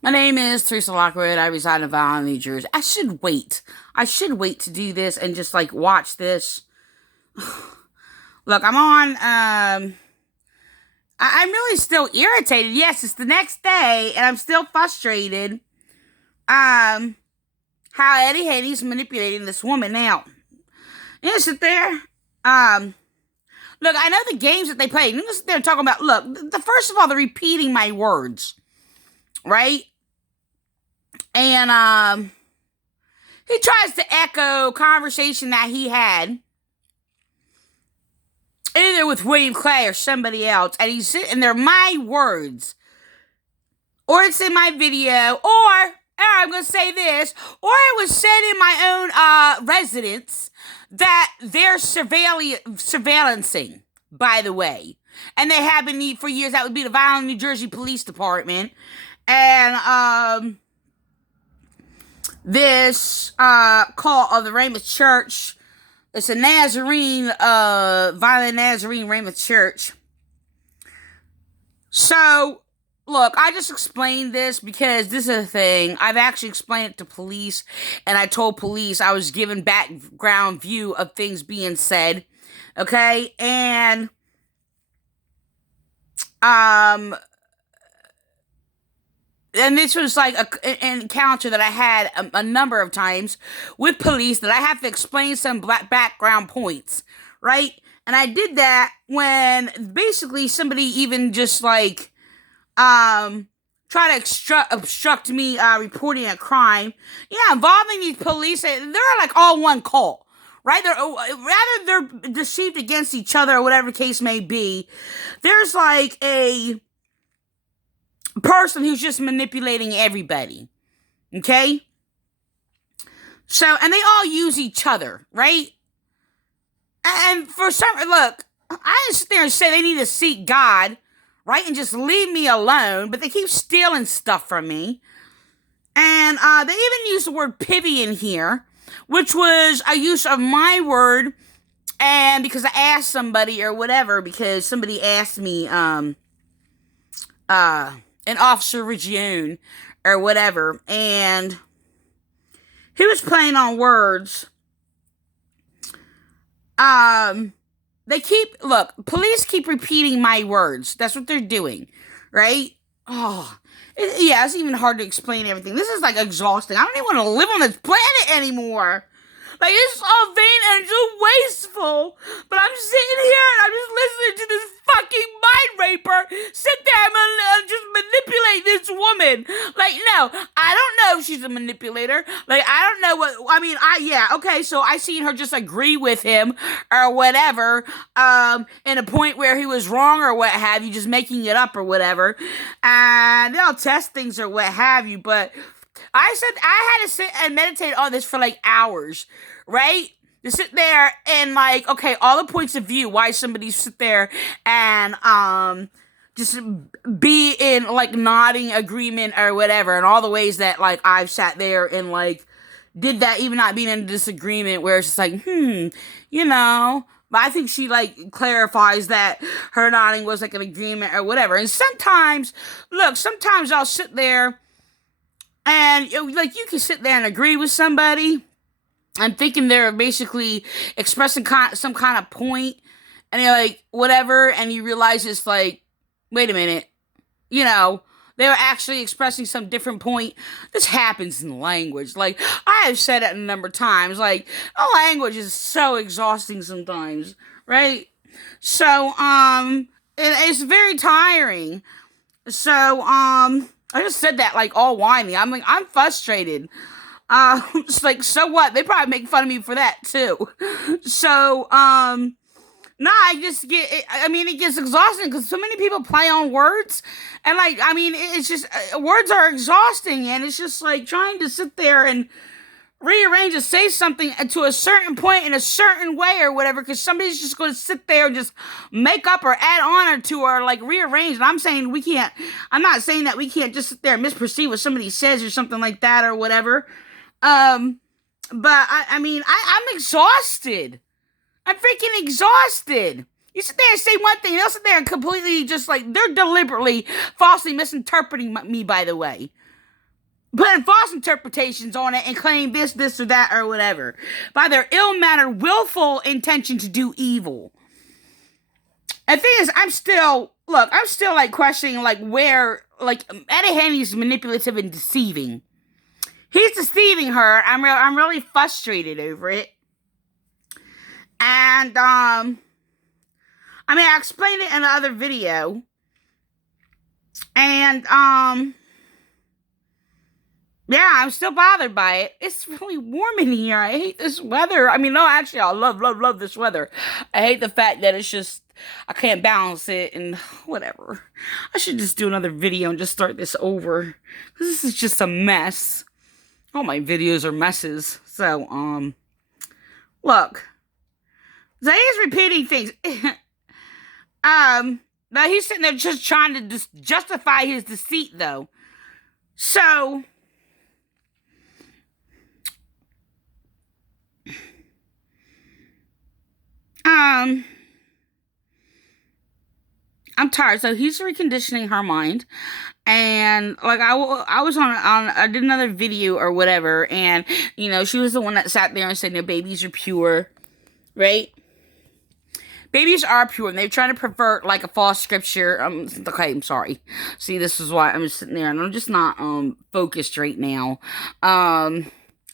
My name is Teresa Lockwood. I reside in Vineland, New Jersey. I should wait. I should wait to do this and just like watch this. Look, I'm really still irritated. Yes, it's the next day and I'm still frustrated. How Eddie Haney's manipulating this woman now. You know, sit there. Look, I know the games that they play. You sit there and talking about, look, first of all, they're repeating my words, right? And he tries to echo conversation that he had either with William Clay or somebody else, and they're my words, or it's in my video, or I'm gonna say this, or it was said in my own residence that they're surveillancing, by the way, and they have been for years. That would be the Vineland, New Jersey Police Department, and this call of the Ramoth Church. It's a Nazarene, Vineland Nazarene Ramoth Church. So, look, I just explained this because this is a thing. I've actually explained it to police, and I told police I was given background view of things being said, okay? And, this was like an encounter that I had a number of times with police that I have to explain some background points, right? And I did that when basically somebody even just like try to obstruct me reporting a crime. Yeah, involving these police. They're like all one call, right? Rather they're deceived against each other or whatever the case may be. There's like a person who's just manipulating everybody, okay? So, and they all use each other, right? And for some, look, I didn't sit there and say they need to seek God, right? And just leave me alone, but they keep stealing stuff from me. And they even use the word pivy in here, which was a use of my word, and because I asked somebody or whatever, because somebody asked me, an officer Region or whatever, and he was playing on words. Police keep repeating my words. That's what they're doing, right? It's even hard to explain everything. This is like exhausting. I don't even want to live on this planet anymore. Like, it's all vain and so wasteful. But I'm sitting here and I'm just listening to this fucking mind raper sit there and just manipulate this woman. Like, no, I don't know if she's a manipulator. Like, I don't know okay, so I seen her just agree with him or whatever, in a point where he was wrong or what have you, just making it up or whatever. And they'll test things or what have you, but I said I had to sit and meditate on this for like hours, right? To sit there and like, okay, all the points of view, why somebody sit there and just be in like nodding agreement or whatever, and all the ways that like I've sat there and like did that, even not being in disagreement, where it's just like, But I think she like clarifies that her nodding was like an agreement or whatever. And sometimes I'll sit there and like you can sit there and agree with somebody and thinking they're basically expressing some kind of point, and you're like, whatever, and you realize it's like, wait a minute, they were actually expressing some different point. This happens in language. Like, I have said it a number of times, like, language is so exhausting sometimes, right? So, it's very tiring. So, I just said that like all whiny. I'm like, I'm frustrated. It's like, so what? They probably make fun of me for that too. So, it gets exhausting because so many people play on words, and like, it's just words are exhausting, and it's just like trying to sit there and rearrange and say something to a certain point in a certain way or whatever, because somebody's just going to sit there and just make up or add on to or like rearrange. And I'm not saying that we can't just sit there and misperceive what somebody says or something like that or whatever. But I'm exhausted. I'm freaking exhausted. You sit there and say one thing, they'll sit there and completely just like, they're deliberately falsely misinterpreting me, by the way. putting false interpretations on it and claim this, or that, or whatever, by their ill-mannered, willful intention to do evil. And the thing is, I'm still like questioning like where like Eddie Haney's manipulative and deceiving. He's deceiving her. I'm really frustrated over it. And I mean, I explained it in the other video. And yeah, I'm still bothered by it. It's really warm in here. I hate this weather. I mean, no, actually, I love this weather. I hate the fact that it's just, I can't balance it and whatever. I should just do another video and just start this over. Because this is just a mess. All my videos are messes. So, look. Zaya's repeating things. Now he's sitting there just trying to justify his deceit, though. So, I'm tired. So he's reconditioning her mind. And like I was I did another video or whatever, and you know, she was the one that sat there and said, "No, babies are pure," right? Babies are pure, and they're trying to pervert like a false scripture. Okay, I'm sorry. See, this is why I'm just sitting there, and I'm just not focused right now. I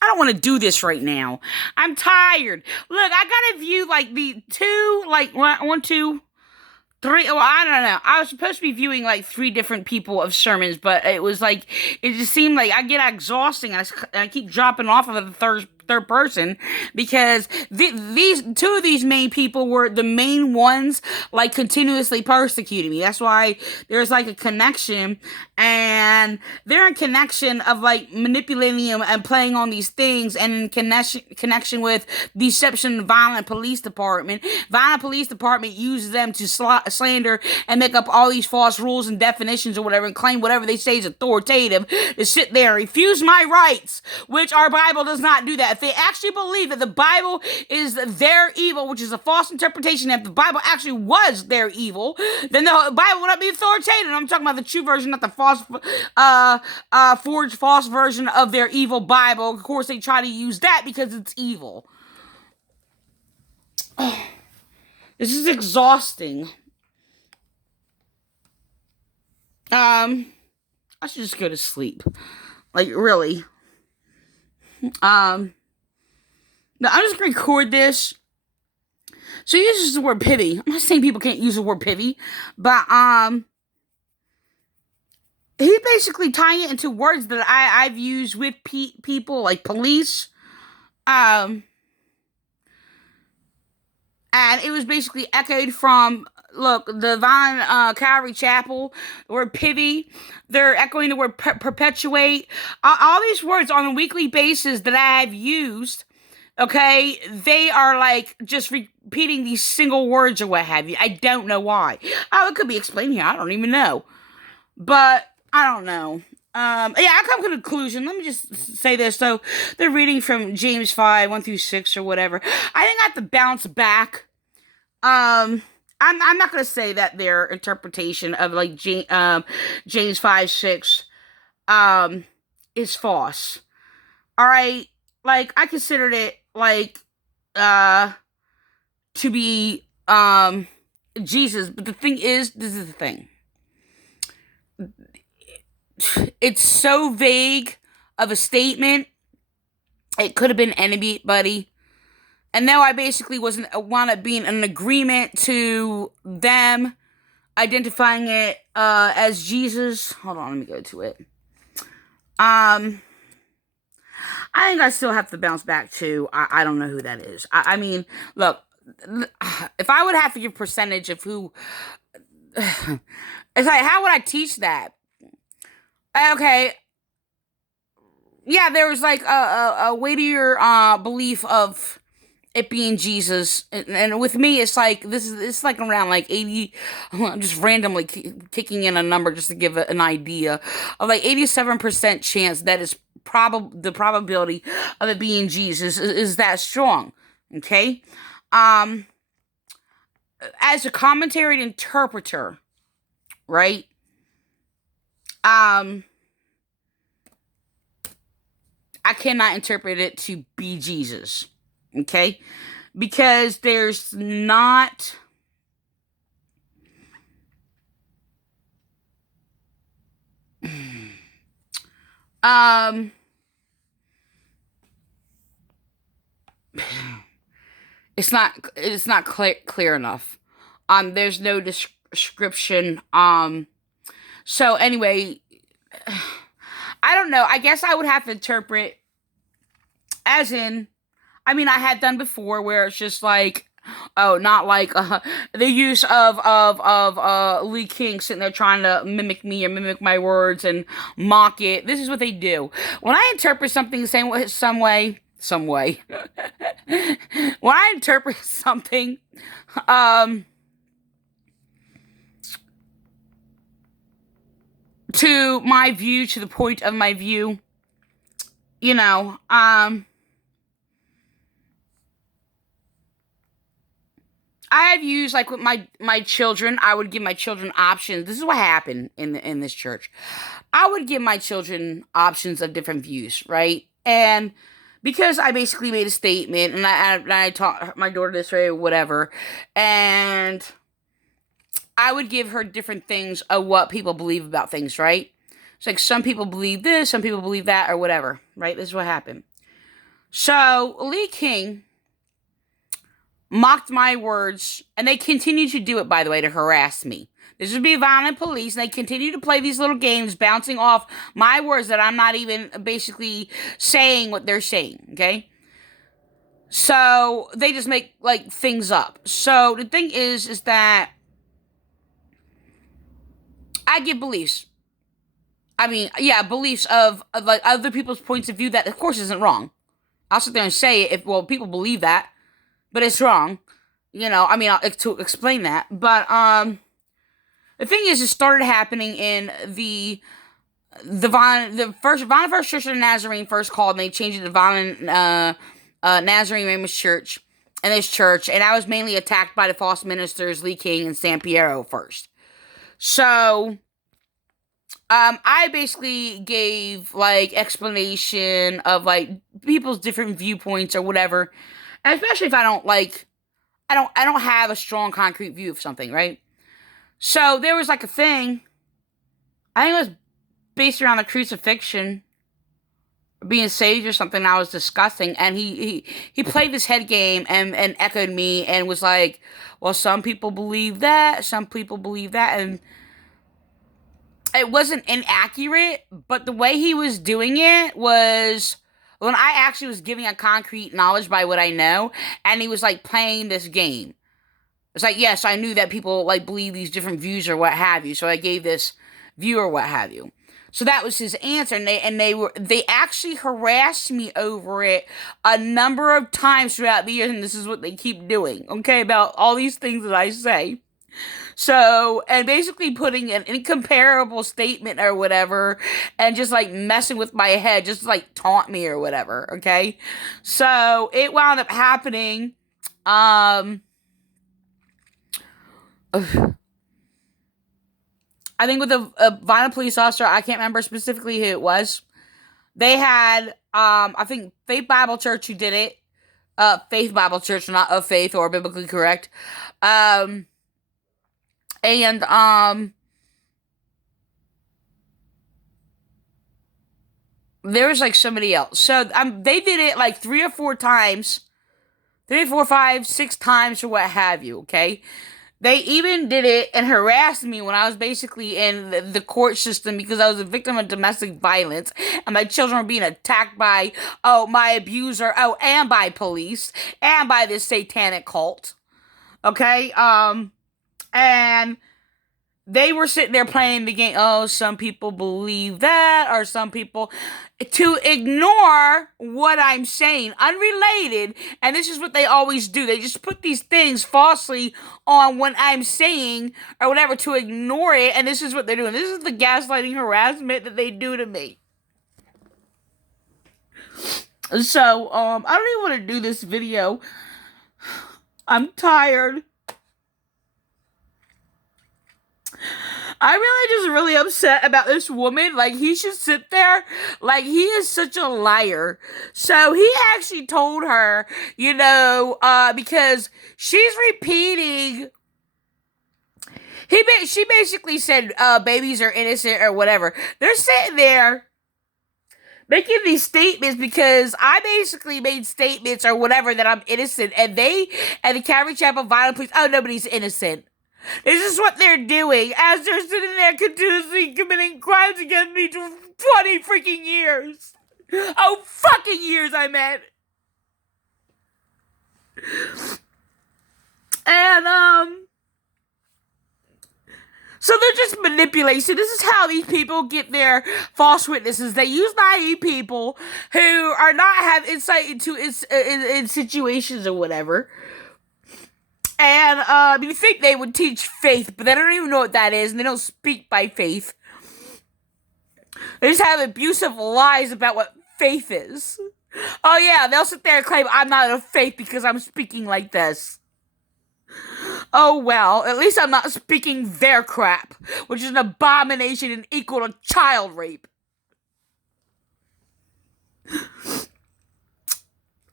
don't want to do this right now. I'm tired. Look, I gotta view like the two, like one, two, three. Well, I don't know. I was supposed to be viewing like 3 different people of sermons, but it was like it just seemed like I get exhausting. I keep dropping off of the third person because these 2 of these main people were the main ones like continuously persecuting me. That's why there's like a connection, and they're in connection of like manipulating them and playing on these things, and in connection with deception and violent police department. Violent police department uses them to slander and make up all these false rules and definitions or whatever, and claim whatever they say is authoritative, to sit there and refuse my rights, which our Bible does not do that. If they actually believe that the Bible is their evil, which is a false interpretation, if the Bible actually was their evil, then the Bible would not be authoritative. I'm talking about the true version, not the false, forged false version of their evil Bible. Of course, they try to use that because it's evil. Oh, this is exhausting. I should just go to sleep. Like, really. Now, I'm just going to record this. So he uses the word pity. I'm not saying people can't use the word pity, but he's basically tying it into words that I've used with people, like police. And it was basically echoed from, look, the Vine Calvary Chapel, the word pity. They're echoing the word perpetuate. All these words on a weekly basis that I've used. Okay, they are like just repeating these single words or what have you. I don't know why. Oh, it could be explained here. I don't even know. But I don't know. Yeah, I come to a conclusion. Let me just say this. So they're reading from James 5, 1-6 or whatever. I think I have to bounce back. I'm not gonna say that their interpretation of like James 5, 6 is false. Alright. Like, I considered it like to be Jesus, but the thing is, this is the thing. It's so vague of a statement. It could have been anybody. And now I basically wound up being in agreement to them identifying it as Jesus. Hold on, let me go to it. I think I still have to bounce back to, I don't know who that is. I mean, look, if I would have to give percentage of who, it's like, how would I teach that? Okay. Yeah, there was like a weightier belief of it being Jesus, and with me, it's like it's like around like 80. I'm just randomly kicking in a number just to give an idea of like 87% chance that is the probability of it being Jesus is that strong. Okay, as a commentary interpreter, right? I cannot interpret it to be Jesus. Okay? Because there's not... it's not clear enough. There's no description. So anyway, I don't know. I guess I would have to interpret as in, I mean, I had done before where it's just like, oh, not like the use of Lee King sitting there trying to mimic me or mimic my words and mock it. This is what they do. When I interpret something the same way, some way. When I interpret something, to my view, to the point of my view, I have used, like, with my children, I would give my children options. This is what happened in this church. I would give my children options of different views, right? And because I basically made a statement, and I taught my daughter this way or whatever, and I would give her different things of what people believe about things, right? It's like some people believe this, some people believe that, or whatever, right? This is what happened. So Lee King mocked my words, and they continue to do it, by the way, to harass me. This would be violent police, and they continue to play these little games, bouncing off my words that I'm not even basically saying what they're saying, okay? So they just make, like, things up. So the thing is that I give beliefs. I mean, yeah, beliefs of like other people's points of view that, of course, isn't wrong. I'll sit there and say it if, well, people believe that, but it's wrong. I mean, to explain that. But the thing is, it started happening in the Vineland Church of Nazarene first called, and they changed it to Vineland Nazarene Ramoth Church, and this church, and I was mainly attacked by the false ministers Lee King and San Piero first. So I basically gave, like, explanation of, like, people's different viewpoints or whatever, and especially if I don't have a strong concrete view of something, right? So there was, like, a thing, I think it was based around the crucifixion, being saved or something I was discussing, and he played this head game and echoed me and was like, well, some people believe that, some people believe that, and it wasn't inaccurate, but the way he was doing it was when I actually was giving a concrete knowledge by what I know, and he was, like, playing this game. It's like, yes, I knew that people, like, believe these different views or what have you, so I gave this view or what have you. So that was his answer, and they actually harassed me over it a number of times throughout the year, and this is what they keep doing, okay, about all these things that I say. So, and basically putting an incomparable statement or whatever, and just, like, messing with my head, just, like, taunt me or whatever, okay? So, it wound up happening, I think with a violent police officer, I can't remember specifically who it was. They had, I think, Faith Bible Church who did it. Faith Bible Church, not of faith or biblically correct. And there was, like, somebody else. So, they did it, like, 3 or 4 times. 3, 4, 5, 6 times or what have you, okay? They even did it and harassed me when I was basically in the court system because I was a victim of domestic violence and my children were being attacked by, my abuser, and by police and by this satanic cult. Okay? And they were sitting there playing the game. Oh, some people believe that, or some people, to ignore what I'm saying, unrelated. And this is what they always do. They just put these things falsely on what I'm saying or whatever to ignore it. And this is what they're doing. This is the gaslighting harassment that they do to me. So, I don't even want to do this video. I'm tired. I'm really just really upset about this woman. Like, he should sit there. Like, he is such a liar. So he actually told her, because she's repeating. She basically said, babies are innocent or whatever. They're sitting there making these statements because I basically made statements or whatever that I'm innocent, and the Calvary Chapel Violent Police, oh, nobody's innocent. This is what they're doing as they're sitting there continuously committing crimes against me for 20 freaking years. Oh, fucking years, I meant. And, so they're just manipulating. So this is how these people get their false witnesses. They use naive people who are not have insight into in situations or whatever. And you think they would teach faith, but they don't even know what that is, and they don't speak by faith. They just have abusive lies about what faith is. Oh yeah, they'll sit there and claim I'm not of faith because I'm speaking like this. Oh well, at least I'm not speaking their crap, which is an abomination and equal to child rape.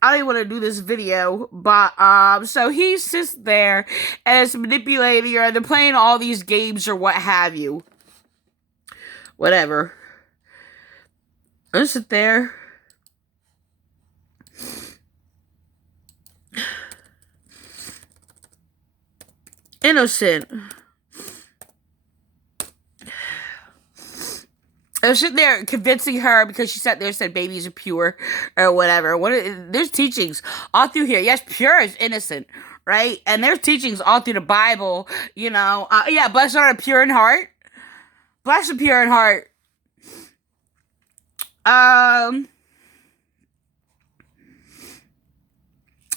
I didn't want to do this video, but, so he sits there and is manipulating her, and they're playing all these games or what have you. Whatever. I sit there. Innocent. I was sitting there convincing her because she sat there and said babies are pure or whatever. There's teachings all through here. Yes, pure is innocent, right? And there's teachings all through the Bible, blessed are the pure in heart. Blessed the pure in heart.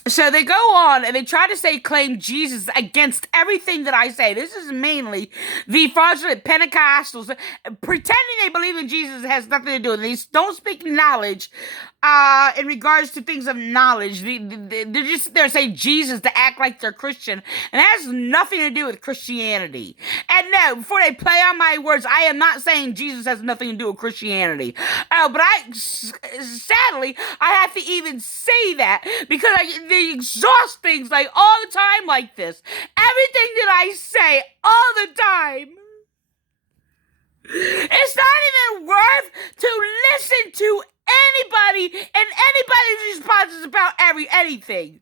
So they go on and they try to claim Jesus against everything that I say. This is mainly the fraudulent Pentecostals pretending they believe in Jesus has nothing to do with it. They don't speak knowledge in regards to things of knowledge. They're just there to say Jesus to act like they're Christian, and it has nothing to do with Christianity. And no, before they play on my words, I am not saying Jesus has nothing to do with Christianity. But sadly, I have to even say that because they exhaust things like all the time like this. Everything that I say all the time. It's not even worth to listen to anybody and anybody's responses about anything.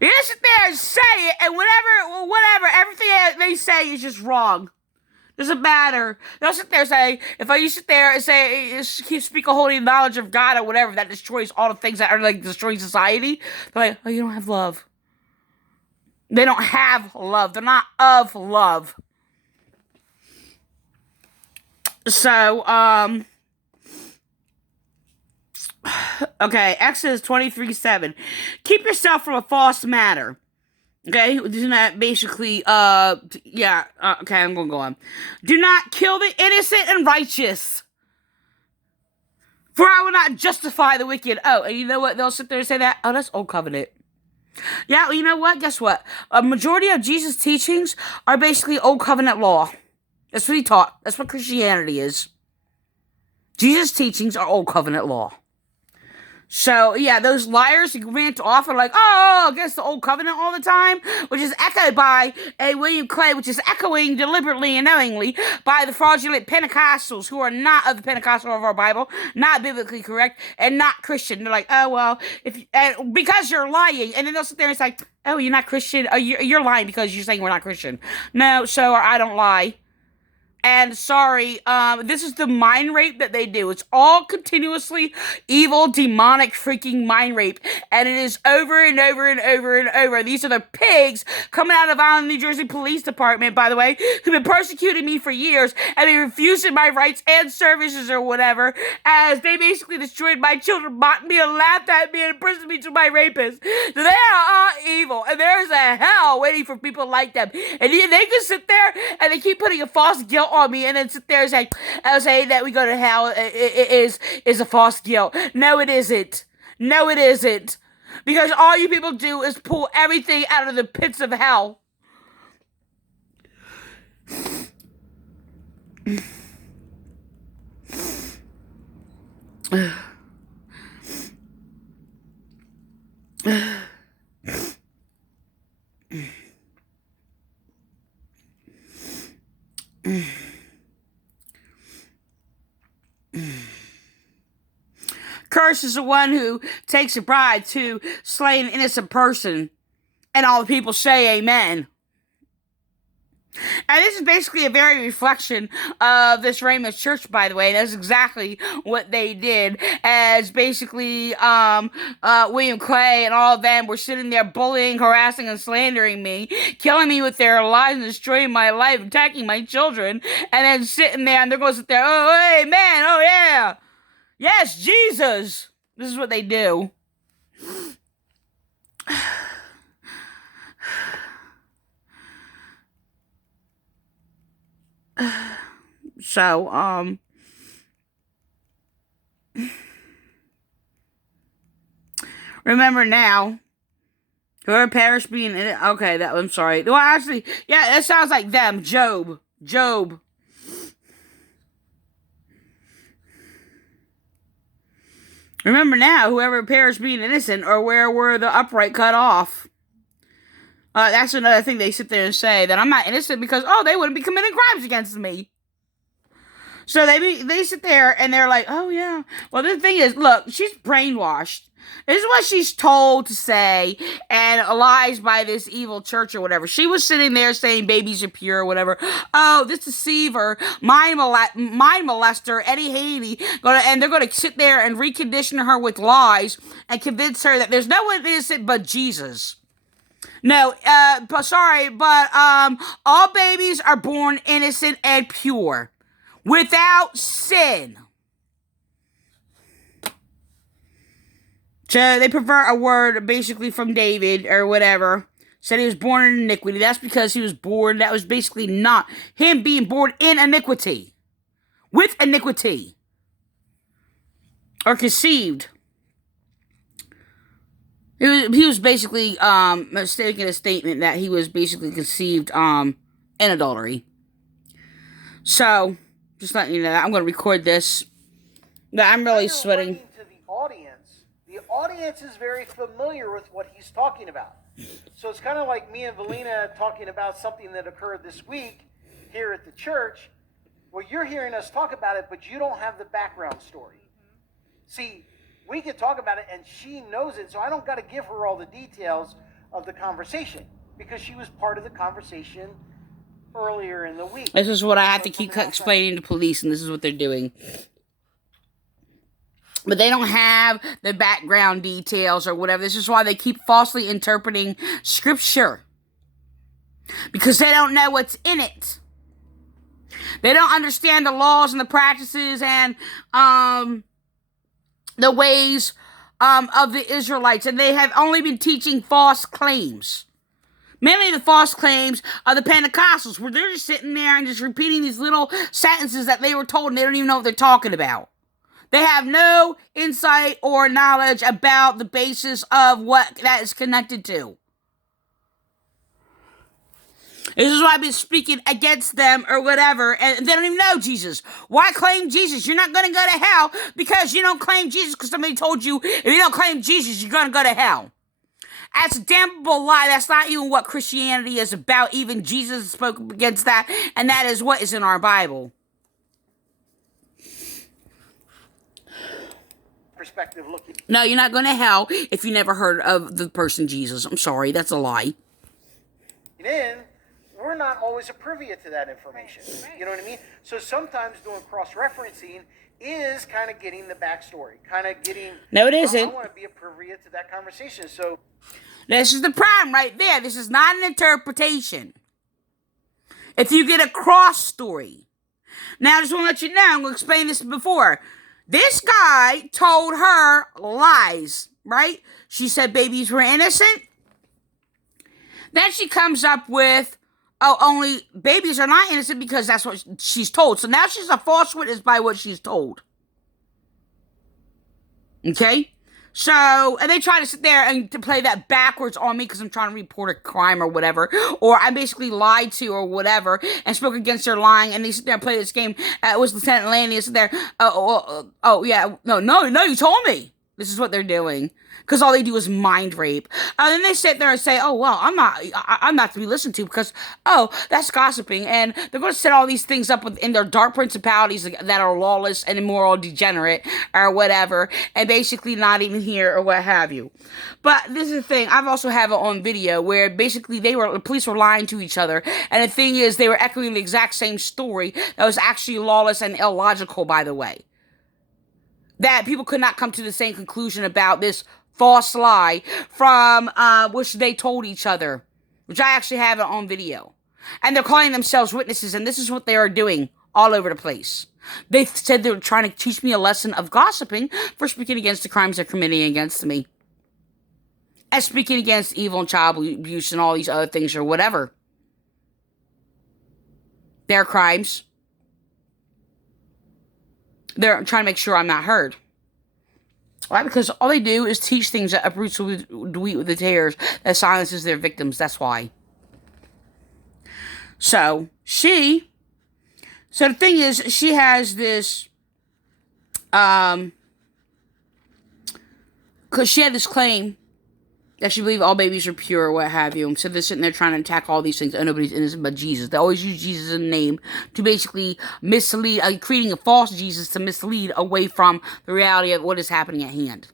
You just sit there and say it, and whatever, everything they say is just wrong. Doesn't matter. They'll sit there and say, if you sit there and say, speak a holy knowledge of God or whatever, that destroys all the things that are like destroying society. They're like, oh, you don't have love. They don't have love. They're not of love. So, okay, Exodus 23:7. Keep yourself from a false matter. Okay, isn't that basically, okay, I'm gonna go on. Do not kill the innocent and righteous, for I will not justify the wicked. Oh, and you know what? They'll sit there and say that. Oh, that's Old Covenant. Yeah, well, you know what? Guess what? A majority of Jesus' teachings are basically Old Covenant law. That's what he taught. That's what Christianity is. Jesus' teachings are Old Covenant law. So, yeah, those liars who rant off are like, oh, against the Old Covenant all the time, which is echoed by a William Clay, which is echoing deliberately and knowingly by the fraudulent Pentecostals who are not of the Pentecostal of our Bible, not biblically correct, and not Christian. They're like, oh, well, because you're lying. And then they'll sit there and say, oh, you're not Christian? Oh, you're lying because you're saying we're not Christian. No, so I don't lie. And sorry, this is the mind rape that they do. It's all continuously evil, demonic, freaking mind rape. And it is over and over and over and over. These are the pigs coming out of Vineland, New Jersey Police Department, by the way, who've been persecuting me for years and been refusing my rights and services or whatever, as they basically destroyed my children, mocked me and laughed at me and imprisoned me to my rapists. So they are all evil. And there's a hell waiting for people like them. And they just sit there and they keep putting a false guilt on me and then sit there and say that we go to hell is a false guilt. No, it isn't. No, it isn't. Because all you people do is pull everything out of the pits of hell. Cursed is the one who takes a bribe to slay an innocent person. And all the people say amen. And this is basically a very reflection of this Ramoth Church, by the way. That's exactly what they did. As basically, William Clay and all of them were sitting there bullying, harassing, and slandering me, killing me with their lies and destroying my life, attacking my children, and then sitting there and they're going to sit there, oh, hey, man, oh, yeah. Yes, Jesus. This is what they do. So, remember now, whoever perished being in it, okay, I'm sorry. Well, actually, yeah, that sounds like them, Job. Remember now, whoever perished being innocent, or where were the upright cut off? That's another thing they sit there and say, that I'm not innocent because, they wouldn't be committing crimes against me. So they sit there and they're like, oh yeah. Well, the thing is, look, she's brainwashed. This is what she's told to say, and lies by this evil church or whatever. She was sitting there saying babies are pure or whatever. Oh, this deceiver, mind molester, Eddie Haley, and they're going to sit there and recondition her with lies and convince her that there's no one innocent but Jesus. No, but all babies are born innocent and pure, without sin. So they prefer a word basically from David or whatever. Said he was born in iniquity. That's because he was born. That was basically not him being born in iniquity. With iniquity. Or conceived. He was basically making a statement that he was basically conceived in adultery. So, just letting you know that. I'm going to record this. I'm really sweating. To the audience is very familiar with what he's talking about. So it's kind of like me and Valina talking about something that occurred this week here at the church. Well, you're hearing us talk about it, but you don't have the background story. See, we can talk about it, and she knows it, so I don't got to give her all the details of the conversation because she was part of the conversation earlier in the week. This is what I have to keep explaining to police, and this is what they're doing. But they don't have the background details or whatever. This is why they keep falsely interpreting scripture. Because they don't know what's in it. They don't understand the laws and the practices and the ways of the Israelites. And they have only been teaching false claims. Mainly the false claims of the Pentecostals, where they're just sitting there and just repeating these little sentences that they were told and they don't even know what they're talking about. They have no insight or knowledge about the basis of what that is connected to. This is why I've been speaking against them or whatever, and they don't even know Jesus. Why claim Jesus? You're not going to go to hell because you don't claim Jesus because somebody told you if you don't claim Jesus, you're going to go to hell. That's a damnable lie. That's not even what Christianity is about. Even Jesus spoke against that, and that is what is in our Bible. Perspective looking. No, you're not going to hell if you never heard of the person Jesus. I'm sorry, that's a lie. In, we're not always privy to that information. You know what I mean? So sometimes doing cross-referencing is kind of getting the backstory, kind of getting. No, it isn't. I want to be privy to that conversation. So this is the problem right there. This is not an interpretation. If you get a cross story. Now, I just want to let you know, I'm going to explain this before. This guy told her lies, right? She said babies were innocent. Then she comes up with, only babies are not innocent because that's what she's told. So now she's a false witness by what she's told. Okay? So, and they try to sit there and to play that backwards on me because I'm trying to report a crime or whatever, or I basically lied to or whatever and spoke against their lying, and they sit there and play this game. It was Lieutenant Lanny sit there. Yeah, no, you told me. This is what they're doing. Because all they do is mind rape. And then they sit there and say, oh, well, I'm not to be listened to because, oh, that's gossiping. And they're going to set all these things up in their dark principalities that are lawless and immoral, degenerate, or whatever, and basically not even here or what have you. But this is the thing. I've also have it on video where basically the police were lying to each other. And the thing is, they were echoing the exact same story that was actually lawless and illogical, by the way. That people could not come to the same conclusion about this false lie from which they told each other, which I actually have it on video. And they're calling themselves witnesses, and this is what they are doing all over the place. They said they were trying to teach me a lesson of gossiping for speaking against the crimes they're committing against me. And speaking against evil and child abuse and all these other things or whatever. Their crimes. They're trying to make sure I'm not heard. Right? Because all they do is teach things that uproots the wheat with the tares, that silences their victims. That's why. So the thing is, she has this, because she had this claim that she believed all babies are pure or what have you. So they're sitting there trying to attack all these things. Oh, nobody's innocent but Jesus. They always use Jesus as a name to basically mislead, creating a false Jesus to mislead away from the reality of what is happening at hand.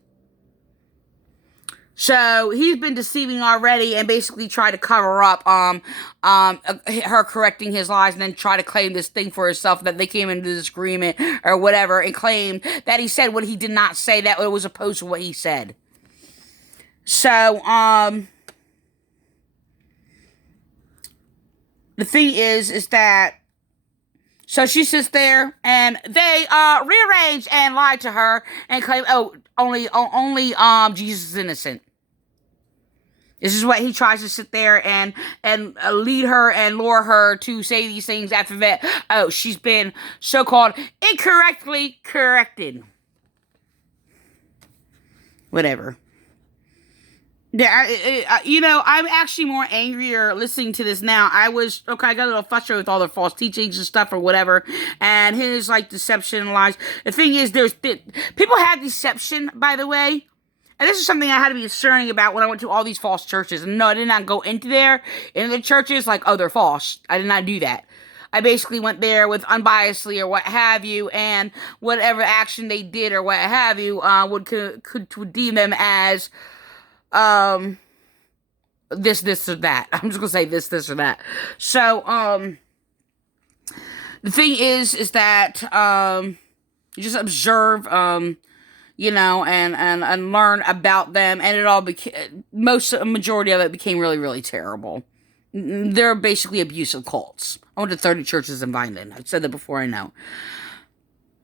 So he's been deceiving already and basically tried to cover up her correcting his lies and then try to claim this thing for herself that they came into this agreement or whatever and claimed that he said what he did not say, that it was opposed to what he said. So, the thing is that, so she sits there and they, rearrange and lie to her and claim, oh, only, Jesus is innocent. This is what he tries to sit there and lead her and lure her to say these things after that. Oh, she's been so-called incorrectly corrected. Whatever. I'm actually more angrier listening to this now. I got a little frustrated with all the false teachings and stuff or whatever, and his, deception and lies. The thing is, people have deception, by the way, and this is something I had to be discerning about when I went to all these false churches. And no, I did not go into the churches they're false. I did not do that. I basically went there with unbiasedly or what have you, and whatever action they did or what have you, could deem them as this or that. I'm just gonna say this or that. So, the thing is that, you just observe, and learn about them, and it all majority of it became really, really terrible. They're basically abusive cults. I went to 30 churches in Vineland. I've said that before, I know.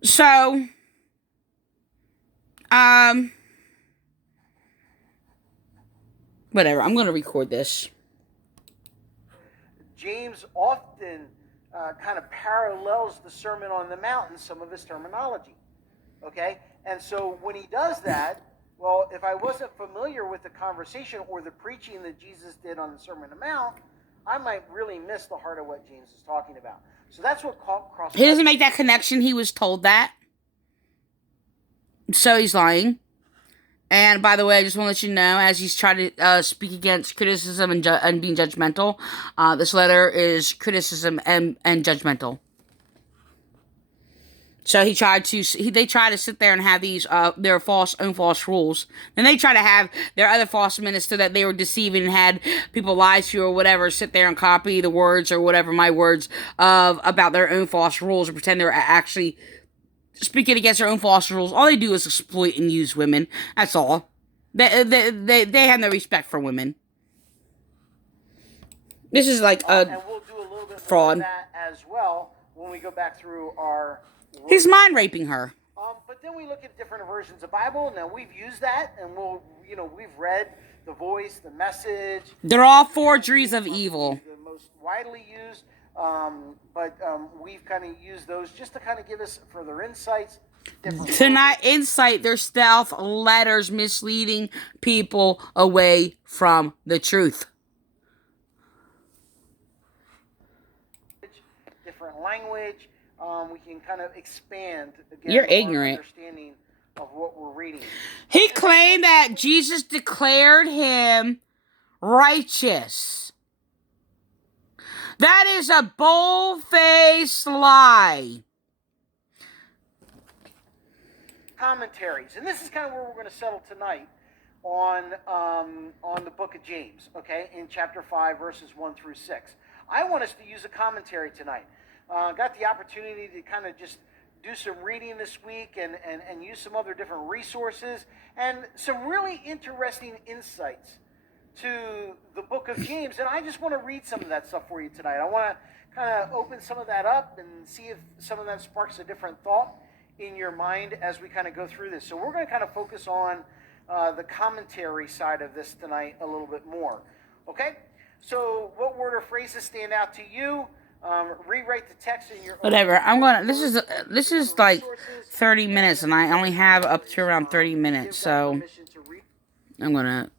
So, whatever, I'm going to record this. James often kind of parallels the Sermon on the Mount in some of his terminology. Okay? And so when he does that, well, if I wasn't familiar with the conversation or the preaching that Jesus did on the Sermon on the Mount, I might really miss the heart of what James is talking about. So that's what cross. He doesn't make that connection. He was told that. So he's lying. And by the way, I just want to let you know, as he's trying to speak against criticism and being judgmental, this letter is criticism and judgmental. So they try to sit there and have these their own false rules. Then they try to have their other false minister that they were deceiving and had people lie to or whatever sit there and copy the words or whatever my words about their own false rules or pretend they're actually speaking against their own false rules. All they do is exploit and use women. That's all. They have no respect for women. This is like a and we'll do a little bit fraud. More of that as well when we go back through our. He's mind raping her. But then we look at different versions of Bible. Now we've used that, and we've read the Voice, the Message. They're all forgeries of evil. The most widely used, but we've kind of used those just to kind of give us further insights. different To not verbiage. incite their stealth letters misleading people away from the truth. Different language. We can kind of expand again You're our ignorant. understanding of what we're reading. He claimed that Jesus declared him righteous. That is a bold-faced lie. Commentaries, and this is kind of where we're going to settle tonight on the book of James, okay, in chapter 5, verses 1 through 6. I want us to use a commentary tonight. Got the opportunity to kind of just do some reading this week and use some other different resources and some really interesting insights to the book of James. And I just want to read some of that stuff for you tonight. I want to kind of open some of that up and see if some of that sparks a different thought in your mind as we kind of go through this. So we're going to kind of focus on the commentary side of this tonight a little bit more. Okay? So what word or phrases stand out to you? Rewrite the text in your own. Whatever. This is like 30 minutes, and I only have up to around 30 minutes, so I'm gonna